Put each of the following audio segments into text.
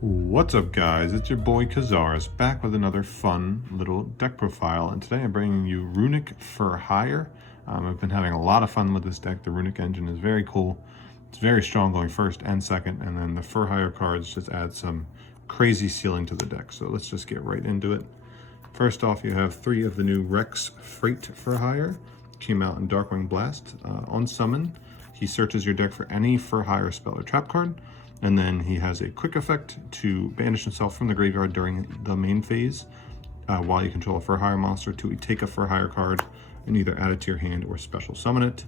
What's up, guys? It's your boy Kazars back with another fun little deck profile, and today I'm bringing you Runick for Hire. I've been having a lot of fun with this deck. The Runick engine is very cool. It's very strong going first and second, and then the For Hire cards just add some crazy ceiling to the deck. So let's just get right into it. First off, you have 3 of the new Rex Freight for Hire. Came out in Darkwing Blast. On summon, he searches your deck for any For Hire spell or trap card, and then he has a quick effect to banish himself from the graveyard during the main phase while you control a For Hire monster to take a For Hire card and either add it to your hand or special summon it.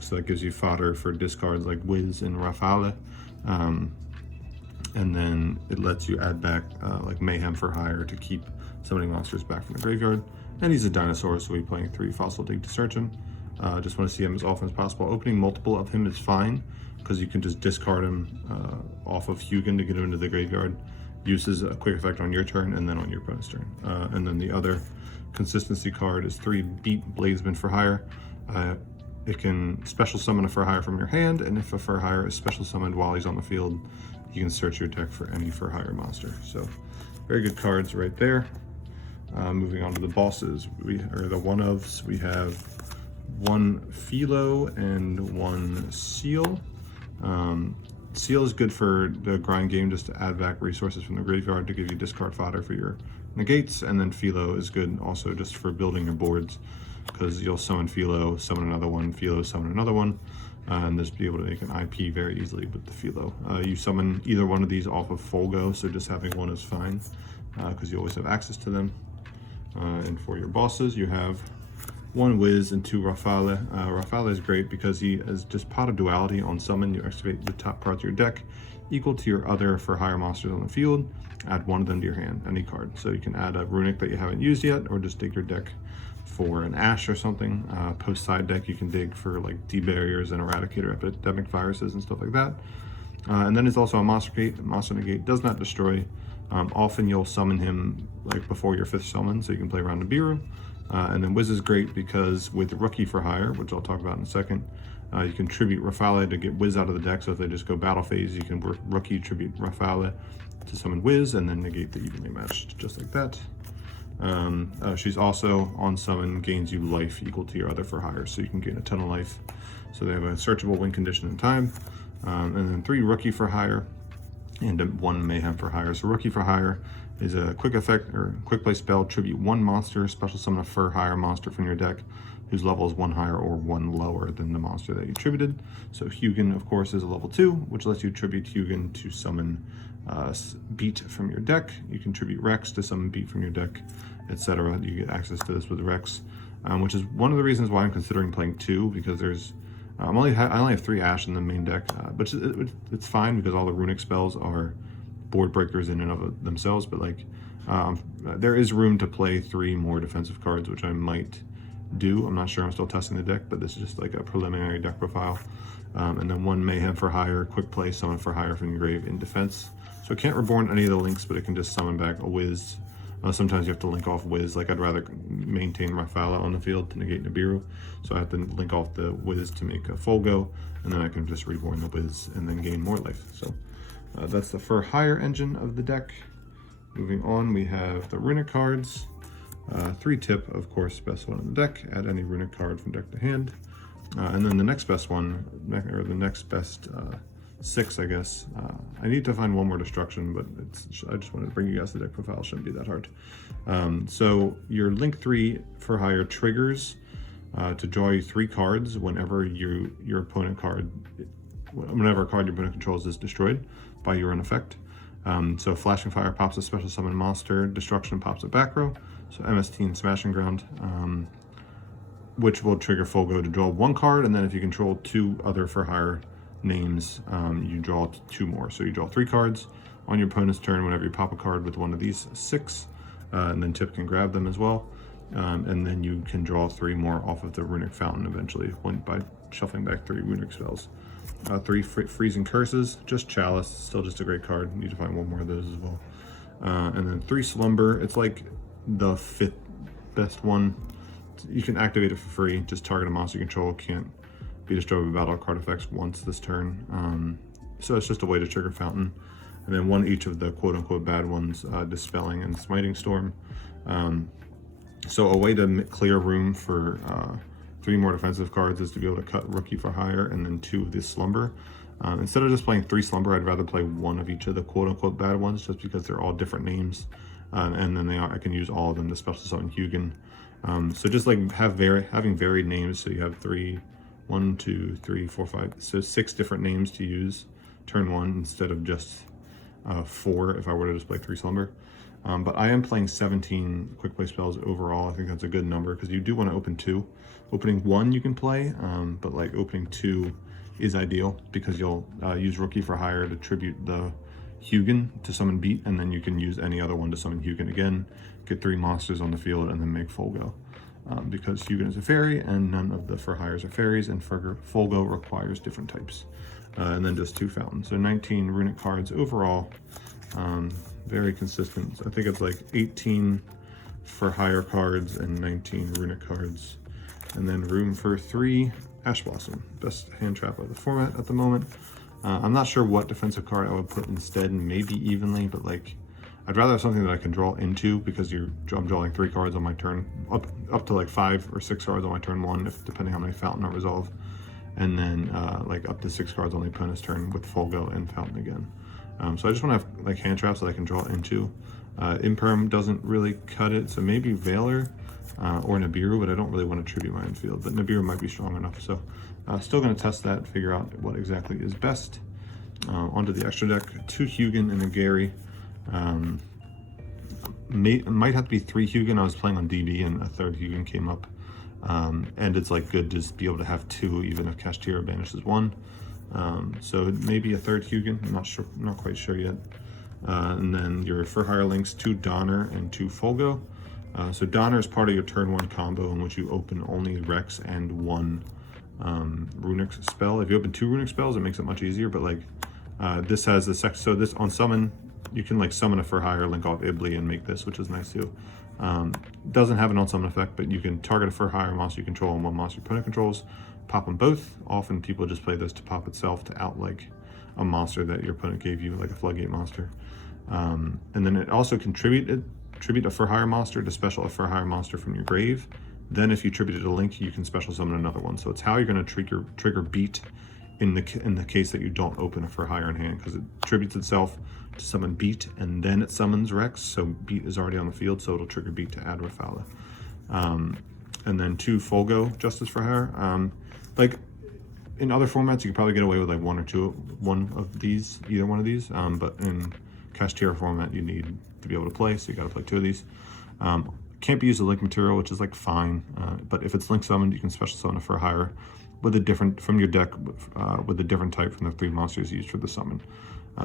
So that gives you fodder for discards like Wiz and Rafale. And then it lets you add back like Mayhem for Hire to keep summoning monsters back from the graveyard. And he's a dinosaur, so we're playing 3 Fossil Dig to search him. Just want to see him as often as possible. Opening multiple of him is fine, because you can just discard him off of Hugin to get him into the graveyard. Uses a quick effect on your turn and then on your opponent's turn. And then the other consistency card is 3 Beat Bladesman for Hire. It can special summon a For Hire from your hand, and if a For Hire is special summoned while he's on the field, you can search your deck for any For Hire monster. So very good cards right there. Moving on to the bosses, or the one-ofs, we have 1 Philo and 1 Seal. Seal is good for the grind game, just to add back resources from the graveyard to give you discard fodder for your negates, and then Philo is good also just for building your boards, because you'll summon Philo, summon another one, Philo, summon another one, and just be able to make an IP very easily with the Philo. You summon either one of these off of Folgo, so just having one is fine, because you always have access to them. And for your bosses, you have 1 Wiz and 2 Rafale. Rafale is great because he is just Pot of Duality. On summon, you activate the top cards of your deck equal to your other For Hire monsters on the field. Add 1 of them to your hand, any card. So you can add a Runick that you haven't used yet, or just dig your deck for an Ash or something. Post side deck, you can dig for like D-Barriers and Eradicator epidemic viruses and stuff like that. And then it's also a Monster Gate. Monster Negate does not destroy. Often you'll summon him like before your 5th summon, so you can play around Nibiru. And then Wiz is great because with Rookie for Hire, which I'll talk about in a second, you can tribute Rafale to get Wiz out of the deck. So if they just go battle phase, you can Rookie tribute Rafale to summon Wiz and then negate the evenly matched, just like that. She's also on summon, gains you life equal to your other For Hire, so you can gain a ton of life. So they have a searchable win condition in time. And then 3 Rookie for Hire and 1 Mayhem for Hire. So Rookie for Hire is a quick effect or quick play spell, tribute 1 monster, special summon a For Hire monster from your deck whose level is 1 higher or 1 lower than the monster that you tributed. So Hugin, of course, is a level 2, which lets you tribute Hugin to summon Beat from your deck. You can tribute Rex to summon Beat from your deck, etc. You get access to this with Rex, which is one of the reasons why I'm considering playing 2, because there's I only have 3 Ash in the main deck, but it's fine because all the Runick spells are board breakers in and of themselves, but like there is room to play 3 more defensive cards, which I might do. I'm not sure, I'm still testing the deck, but this is just like a preliminary deck profile. And then 1 Mayhem for Hire, quick play, summon For Hire from your grave in defense. So it can't reborn any of the links, but it can just summon back a Wiz. Sometimes you have to link off Wiz, like I'd rather maintain Rafale on the field to negate Nibiru, so I have to link off the Wiz to make a Folgo, and then I can just reborn the Wiz and then gain more life. So that's the For Hire engine of the deck. Moving on, we have the Runick cards. 3 Tip, of course, best one in the deck. Add any Runick card from deck to hand. And then the next best one, or the next best 6, I guess. I need to find 1 more destruction, but I just wanted to bring you guys the deck profile. Shouldn't be that hard. So your Link 3 For Hire triggers to draw you 3 cards whenever your opponent card, whenever a card your opponent controls is destroyed by your own effect. So Flashing Fire pops a special summon monster, Destruction pops a back row, so MST and Smashing Ground, which will trigger Folgo to draw 1 card, and then if you control 2 other For Hire names, you draw 2 more. So you draw 3 cards on your opponent's turn whenever you pop a card with one of these 6, and then Tip can grab them as well. And then you can draw 3 more off of the Runick Fountain eventually by shuffling back 3 Runick spells. 3 Freezing Curses, just Chalice, still just a great card. You need to find 1 more of those as well. And then 3 Slumber, it's like the 5th best one. You can activate it for free, just target a monster you control, can't be destroyed by battle card effects once this turn. So it's just a way to trigger Fountain. and then one each of the quote-unquote bad ones, Dispelling and Smiting Storm. So a way to clear room for 3 more defensive cards is to be able to cut Rookie for Hire and then 2 of this Slumber. Instead of just playing 3 Slumber, I'd rather play 1 of each of the quote-unquote bad ones, just because they're all different names, and then I can use all of them to special summon Hugin. So just like having varied names, so you have 1, 2, 3, 4, 5, so 6 different names to use turn 1 instead of just 4 if I were to just play 3 Slumber. But I am playing 17 quick play spells overall. I think that's a good number because you do want to open 2. Opening 1 you can play, but like opening 2 is ideal because you'll use Rookie for Hire to tribute the Hugin to summon Beat, and then you can use any other one to summon Hugin again, get 3 monsters on the field, and then make Folgo. Because Hugin is a fairy and none of the for hires are fairies, and Folgo requires different types. And then just 2 fountains. So 19 Runick cards overall. Very consistent. I think it's like 18 for hire cards and 19 Runick cards. And then room for 3 Ash Blossom. Best hand trap of the format at the moment. I'm not sure what defensive card I would put instead, maybe Evenly, but like I'd rather have something that I can draw into, because I'm drawing 3 cards on my turn, up to like 5 or 6 cards on my turn 1, depending on how many Fountain or Resolve, and then like up to 6 cards on the opponent's turn with Folgo and Fountain again. So I just want to have like hand traps that I can draw into. Imperm doesn't really cut it, so maybe Veiler or Nibiru, but I don't really want to tribute my infield, but Nibiru might be strong enough, so still going to test that, figure out what exactly is best. Onto the extra deck, 2 Hugin and a Gary. Might have to be 3 Hugin. I was playing on DB and a 3rd Hugin came up, and it's like good to just be able to have 2 even if Kashtira banishes 1. So maybe a 3rd Hugin, I'm not sure, not quite sure yet. And then your for hire links, 2 Donner and 2 Folgo. So Donner is part of your turn 1 combo in which you open only Rex and 1 Runick spell. If you open 2 Runick spells, it makes it much easier, but like this has the so this on summon, you can like summon a for hire, link off Ibli and make this, which is nice too. Doesn't have an on summon effect, but you can target a for hire monster you control and 1 monster your opponent controls, pop them both. Often people just play this to pop itself to out like a monster that your opponent gave you, like a floodgate monster. And then it also can tribute a for hire monster to special a for hire monster from your grave. Then if you tribute it a link, you can special summon another one. So it's how you're going to trigger Beat in the case that you don't open a for hire in hand, because it tributes itself to summon Beat and then it summons Rex, so Beat is already on the field, so it'll trigger Beat to add Rafala. And then 2 Folgo Justice for Hire. Like in other formats you could probably get away with like one of these, either one of these, but in Kashtira format you need to be able to play, so you got to play 2 of these. Can't be used as link material, which is like fine, but if it's link summoned, you can special summon a for hire with a different from your deck, with a different type from the 3 monsters used for the summon.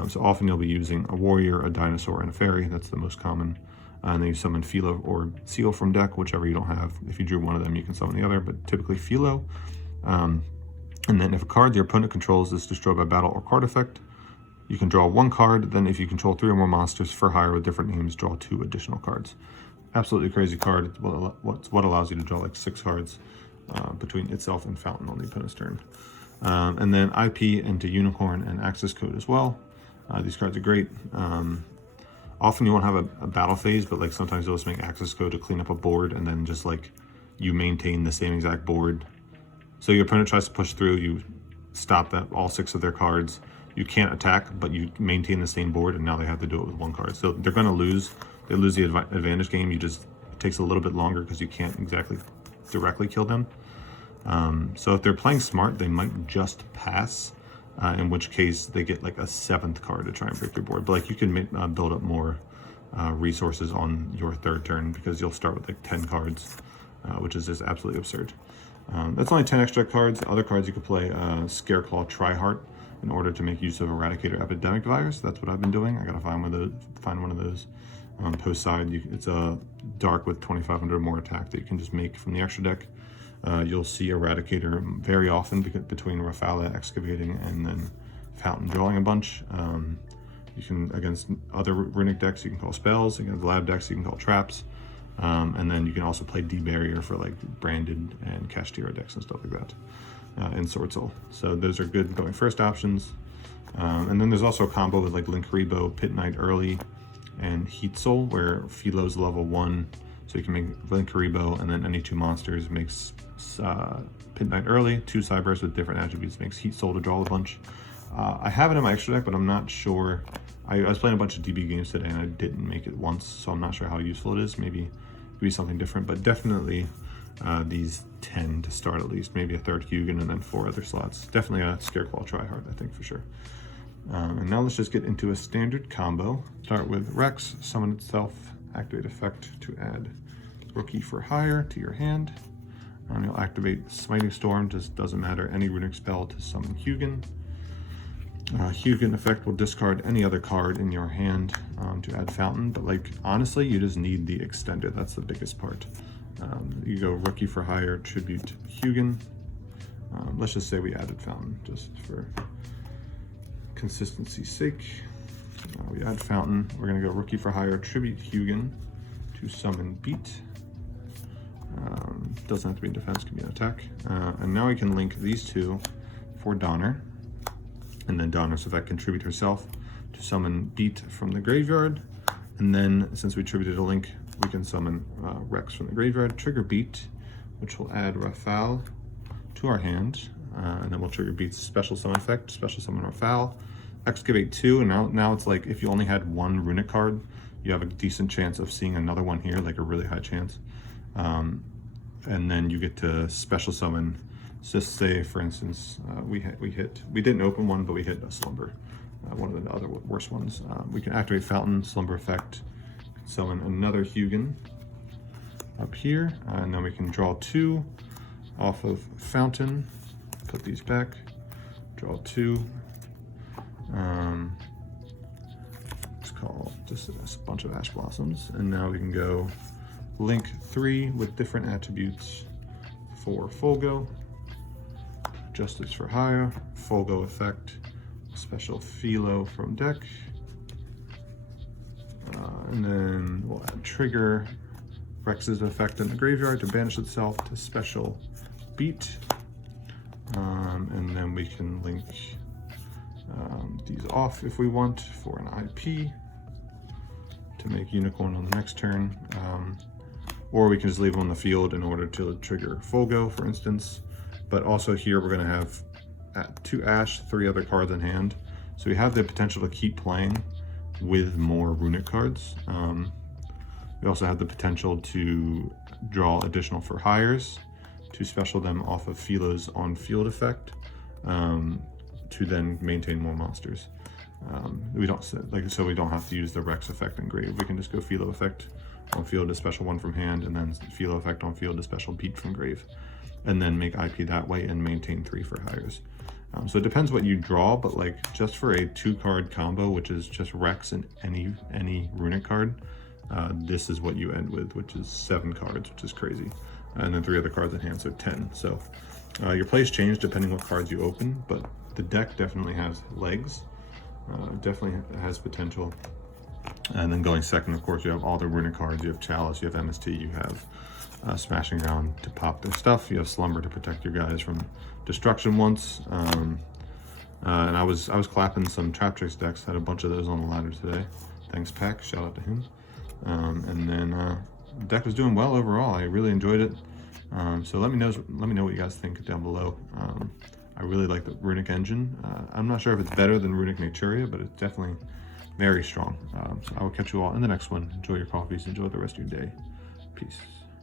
So often you'll be using a warrior, a dinosaur, and a fairy. That's the most common. And then you summon Philo or Seal from deck, whichever you don't have. If you drew one of them, you can summon the other, but typically Philo. And then if a card your opponent controls is destroyed by battle or card effect, you can draw 1 card. Then if you control 3 or more monsters for hire with different names, draw 2 additional cards. Absolutely crazy card. It's what allows you to draw like 6 cards between itself and Fountain on the opponent's turn. And then IP into Unicorn and Access Code as well. These cards are great. Often you won't have a battle phase, but like sometimes you'll just make Access Code to clean up a board, and then just like you maintain the same exact board. So your opponent tries to push through, you stop that all 6 of their cards. You can't attack, but you maintain the same board, and now they have to do it with 1 card. So they're going to lose. They lose the advantage game. It takes a little bit longer because you can't exactly directly kill them. So if they're playing smart, they might just pass, in which case they get like a 7th card to try and break your board. But like you can build up more resources on your 3rd turn, because you'll start with like 10 cards, which is just absolutely absurd. That's only 10 extra cards. Other cards you could play Scareclaw Tryheart in order to make use of Eradicator Epidemic Virus. That's what I've been doing. I gotta find one of those. On post side, it's a dark with 2,500 more attack that you can just make from the extra deck. You'll see Eradicator very often between Rafala, Excavating, and then Fountain drawing a bunch. You can, against other Runick decks, you can call spells. Against lab decks, you can call traps. And then you can also play D-Barrier for like Branded and Kashtira decks and stuff like that in Sword Soul. So those are good going first options. And then there's also a combo with like Linkuriboh, Pit Knight early, and Heat Soul, where Philo's level 1, so you can make Linkuriboh, and then any 2 monsters makes Pit Knight early, 2 Cybers with different attributes makes Heat Soul to draw a bunch. I have it in my extra deck, but I'm not sure. I was playing a bunch of DB games today, and I didn't make it once, so I'm not sure how useful it is. Maybe something different, but definitely these 10 to start at least, maybe a 3rd Hugin and then 4 other slots. Definitely a Scareclaw tryhard, I think, for sure. And now let's just get into a standard combo. Start with Rex, summon itself, activate effect to add Rookie for hire to your hand. And you'll activate Smiting Storm, just doesn't matter, any Runick spell to summon Hugin. Hugin effect will discard any other card in your hand to add Fountain, but like honestly, you just need the extender. That's the biggest part. You go Rookie for hire, tribute Hugin. Let's just say we added Fountain just for consistency's sake. We add Fountain. We're gonna go Rookie for hire, tribute Hugin to summon Beat. Doesn't have to be in defense, can be an attack. And now we can link these two for Donner. And then Donner's effect contribute herself to summon Beat from the graveyard. And then since we attributed a link, we can summon Rex from the graveyard, trigger Beat, which will add Rafale to our hand. And then we'll trigger Beat's special summon effect, special summon Rafale, excavate 2, and now it's like if you only had 1 Runick card, you have a decent chance of seeing another one here, like a really high chance. And then you get to special summon. Just say, for instance, we didn't open one, but we hit a Slumber, one of the other worst ones. We can activate Fountain, Slumber effect, summon another Hugin up here, and then we can draw 2 off of Fountain, put these back, draw 2. Let's call just a bunch of Ash Blossoms, and now we can go link 3 with different attributes for Fulgo. Justice for hire, Fulgo effect, special Philo from deck, and then we'll add trigger Rex's effect in the graveyard to banish itself to special Beat, and then we can link these off if we want for an IP to make Unicorn on the next turn, or we can just leave them on the field in order to trigger Fulgo, for instance. But also here we're going to have 2 Ash, 3 other cards in hand. So we have the potential to keep playing with more Runick cards. We also have the potential to draw additional for hires, to special them off of Philo's on-field effect, to then maintain more monsters. We don't have to use the Rex effect in grave. We can just go Philo effect on field to special 1 from hand, and then Philo effect on field to special Beat from grave, and then make IP that way and maintain 3 for hires. So it depends what you draw, but like just for a 2-card combo, which is just Rex and any Runick card, this is what you end with, which is 7 cards, which is crazy, and then 3 other cards in hand, so 10. So your plays change depending what cards you open, but the deck definitely has legs, definitely has potential. And then going second, of course, you have all the Runick cards. You have Chalice, you have MST, you have Smashing Around to pop their stuff. You have Slumber to protect your guys from destruction once. And I was clapping some Trap Tricks decks. Had a bunch of those on the ladder today. Thanks, Pack. Shout out to him. And then the deck was doing well overall. I really enjoyed it. So let me know what you guys think down below. I really like the Runick engine. I'm not sure if it's better than Runick Naturia, but it's definitely very strong. So I will catch you all in the next one. Enjoy your coffees. Enjoy the rest of your day. Peace.